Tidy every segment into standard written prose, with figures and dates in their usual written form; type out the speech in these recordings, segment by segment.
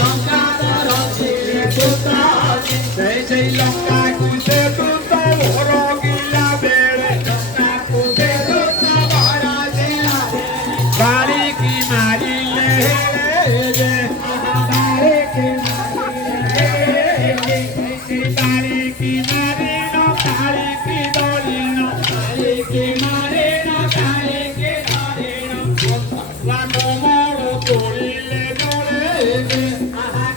লঙ্কার ছিলে পুত্র সেই লঙ্কাକୁ ସେ ଦୂତ ଭର ଗିଲା ବେଳେ ଲଙ୍କାକୁ ସେ ଦୂତ ଭର ଗିଲା ବାଳିକି ମାରିଲେ ଯେ ବାଳିକି ମାରିନ କାଳିକି ଦଳିନ ବାଳିକି ମାରିନ କାଳିକି ଦଳିନ କମଳ ତୋଳିଲେ ଜଳେ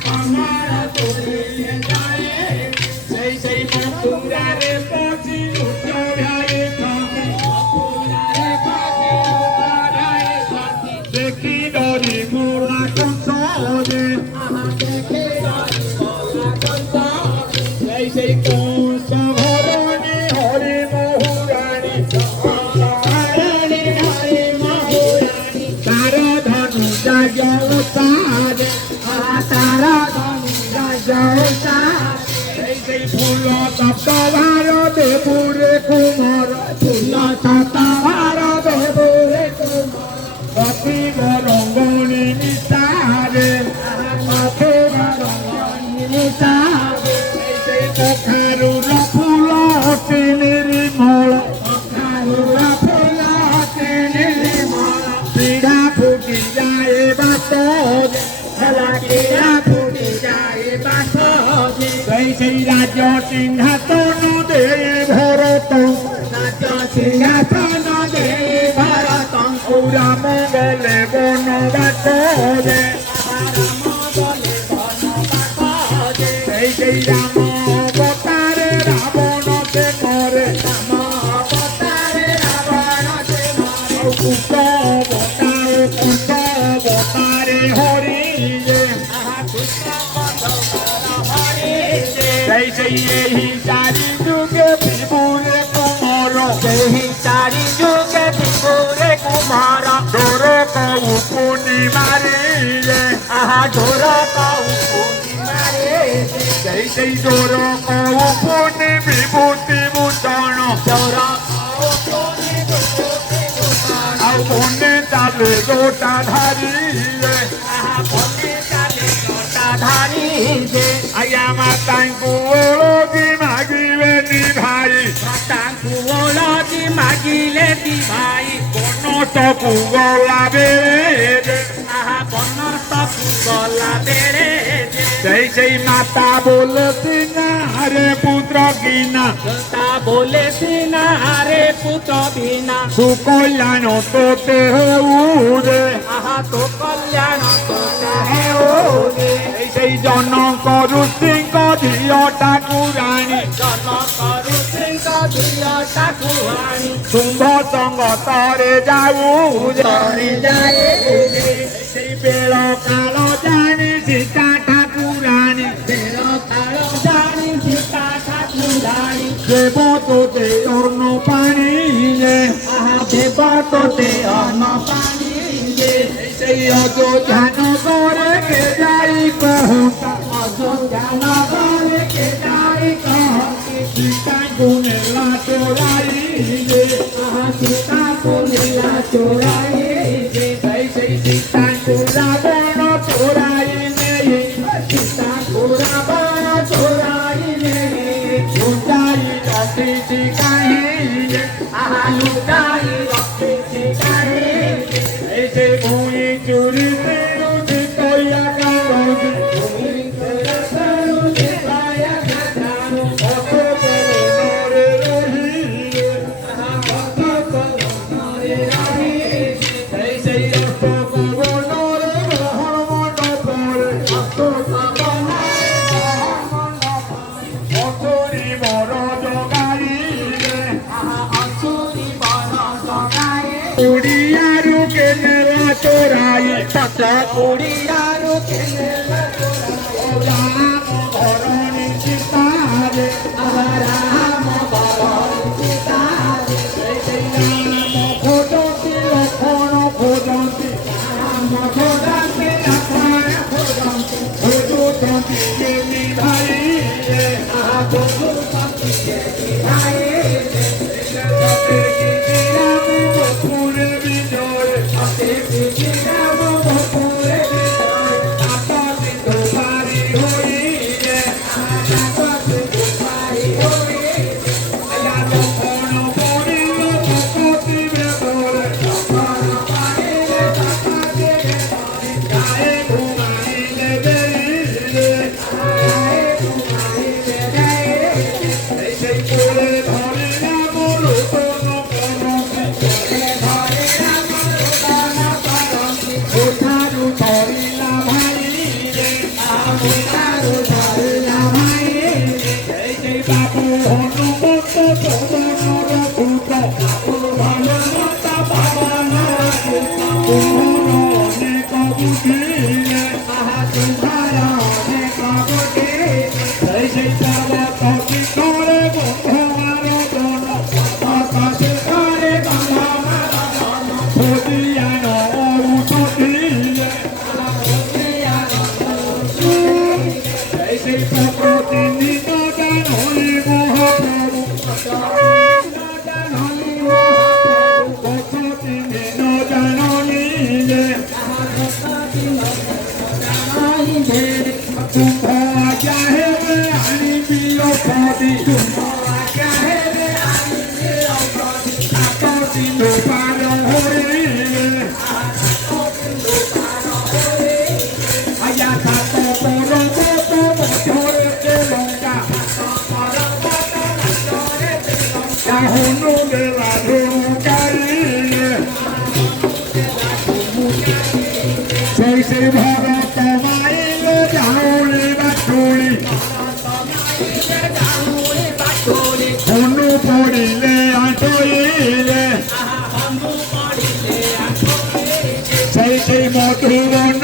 କମଳ ତୋଳିଲେ ଜଳେ সেই মথুরারে পচি লুটরায়ে খাতি দেখি ডরি মোরা কঞ্চে সেই কংস ভরণী হরি মহুরাণী তার ধনু যাও সারে তার ধনু যাও সারে সেই ফুল তপ্তভার দেবুরে কুমার ফুল তপ্তভার দেবুরে কুমার অতীব রঙ্গনী নিতারে অতীব রঙ্গনী নিতারে সেই কখারুর ফুল অতি নির্মল কখারুর ফুল অতি নির্মল ক্রীড়া ফুটি যায় বাত হেলা ক্রীড়া ফুটি যায় বাত সেই রাজ্য সিংহাসন দে ভরত রাজ্য সিংহাসন দে ভরত রাম বলে বনবাস দে সেই রাম অবতারে রাবণ সে মরে রাম অবতারে রাবণ সে মরে কুত অবতারে হরি সেই চারি যুগে বিভুরে কুমার সেই চারি যুগে বিভুরে কুমার ডোর কৌ পুনি মারিলে ডোর কৌ পুনি মারে সেই ডোর কৌ পুনি বিভূতি ভূষণ ডোর ଆଉ ବନେ ଚାଲେ ଗୋଟା ଧାରିଲେ ବନେ ଚାଲେ ଗୋଟା ଧାରିଲେ ଆଜ୍ଞା ମାତାଙ୍କୁ ଓଳକି ମାଗିବେନି ଭାଇ ମାତାଙ୍କୁ ଓଳକି ମାଗିଲେ ଦି ଭାଇ ବନସ୍ତକୁ ଗଲା ବେଳେ ବନସ୍ତକୁ ଗଲା ବେଳେ সেই মাতা বলেছিনা আরে পুত্র কিনা মাতা বলেছিনা আরে পুত্র বিনা সুকল্যাণ তোতে হেউরে তো কল্যাণ তোতে হেউরে সেই জনক ঋষিঙ্ক ঝিଅ ঠাকুরাণী জনক ঋষিঙ্ক ঝিଅ ঠাকুরাণী শুম্ভ সঙ্গ তরে যাউ সেই বেଳ কাଳ জানি সীতা ঠাকুরাণী বেଳ কাଳ জানি সীতা ঠাকুরাণী দেব তোতে অন্ন পানি দেব তোতে অন্ন পানি সেই অযোধ্যা নগরে কে যাই কহতা অযোধ্যা নগরে কে যাই কহতি সীতা গুনেলা চোরাইলে সীতা গুনেলা চোরাইলে সেই সীতা রাবণ চোরাইলে সীতা রাবণ চোরাইলে লুটাই রক্ষিছি কাহিলে লুটাই রক্ষিছি কাহিলে সে ভূমি চুরি রুচি তৈয়া কারণে ভূমি রুচি তৈয়া কারণে অত নরে রহিলে অত নরে রহিলে সেই অত নরে রহমত পরে অত অতরি বড় জগাইলে অতরি বড় জগাইলে উড়িয়ারু কে নেলা চোরাই পাতা উড়িয়ারু কে নেলা চোরাই রাম ধরণী সীতারে রাম ধরণী সীতারে রাম খোজতি লক্ষণ খোজতি রাম খোজতি লক্ষণ খোজতি খোজতি কেলি ভাই খোজতি কেলি ভাই রাম বপুরে বিজয় রাম বপুরে বিজয় আয়ে ঘুমাইলে দেইলে এই সেই কোলে ধরে না মোর কোনো কোথারু ধরিলা ভাই রে এই সেই বাবু হনুমন্ত পবনর ভূত হনুমন্ত পবনর ভূত তুমর অনেক বুঝিলে তুমার অনেক বুঝিলে এই সেই পর্বত শিখরে গন্ধমার বন আকাশ করে গন্ধমার বন ভুজিয়ান উঠিলে এই সেই প্রকৃতি নিদান হই মহাপ্রভু প্রকৃতি নিদান নিলে কুম্ভ যাহে আনিবি অপদি দিন পার হইলে আয়া থাক পরবত মধ্যে লঙ্কা হনু গেলা ধুকাইলে সেই সেই ভরত মাইল ঝাউলি বাটুলি হনু পড়িলে আটইলে সেই সেই মধুবন